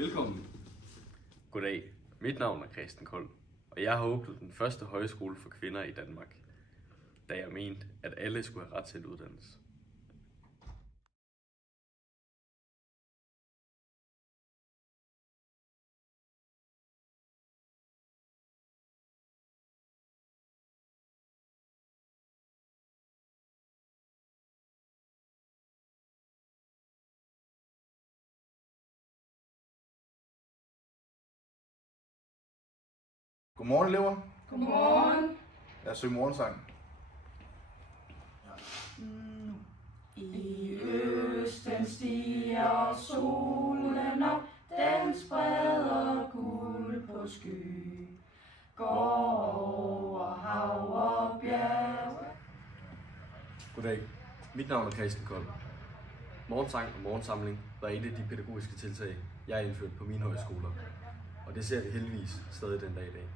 Velkommen. Goddag. Mit navn er Christian Kold, og jeg har åbnet den første højskole for kvinder i Danmark, da jeg mente, at alle skulle have ret til at uddannes. Godmorgen, elever. Godmorgen. Lad os synge morgensang. I østen stiger solen op, den spreder guld på sky. Går over hav og bjerg. Goddag. Mit navn er Christian Kold. Morgensang og morgensamling var et af de pædagogiske tiltag, jeg indførte på mine højskoler, og det ser vi heldigvis stadig den dag i dag.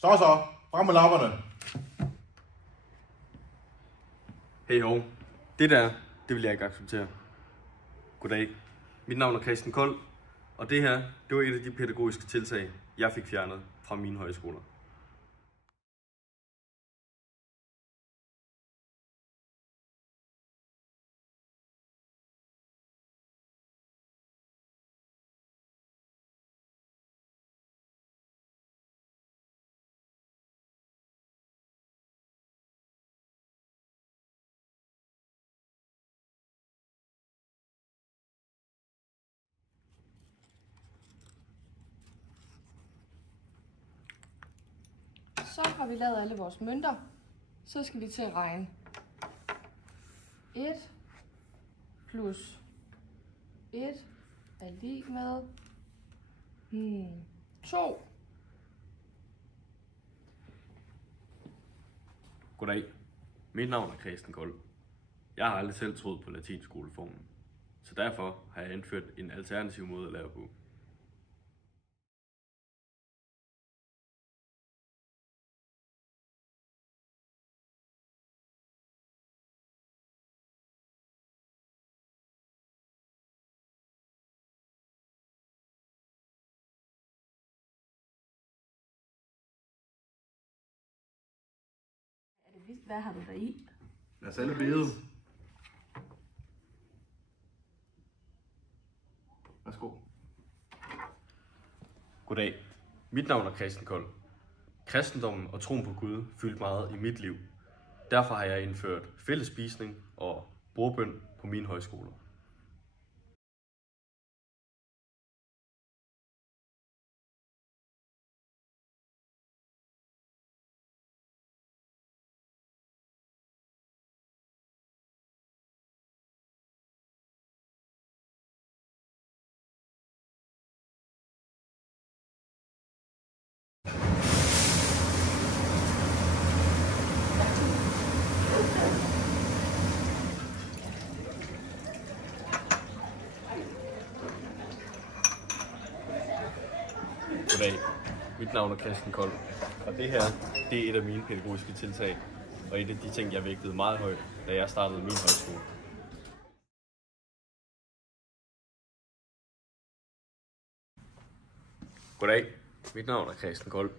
Så. Frem med lapperne. Hey ho, det vil jeg ikke acceptere. Goddag. Mit navn er Christian Kold, og det her, det var et af de pædagogiske tiltag, jeg fik fjernet fra mine højskoler. Så har vi lavet alle vores mønter. Så skal vi til at regne. 1 plus 1 er lig med 2. Goddag. Mit navn er Christian Kold. Jeg har aldrig selv troet på latinskoleformen, så derfor har jeg indført en alternativ måde at lære på. Hvad har du der i? Lad os alle bede. Værsgo. Goddag. Mit navn er Christian Kold. Kristendommen og troen på Gud fyldte meget i mit liv. Derfor har jeg indført fællesspisning og bordbøn på mine højskoler. Goddag. Mit navn er Christian Kold, og det her, det er et af mine pædagogiske tiltag, og et af de ting, jeg vægtede meget højt, da jeg startede min højskole. Goddag. Mit navn er Christian Kold,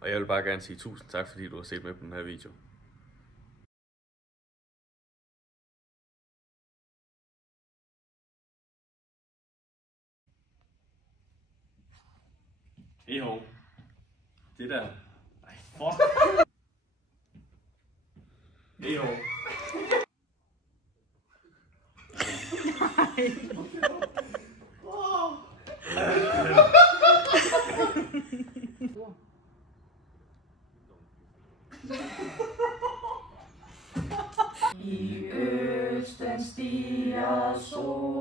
og jeg vil bare gerne sige tusind tak, fordi du har set med på den her video. Hey ho. Det der. Ej, fuck. Hey ho. I østen stiger solen.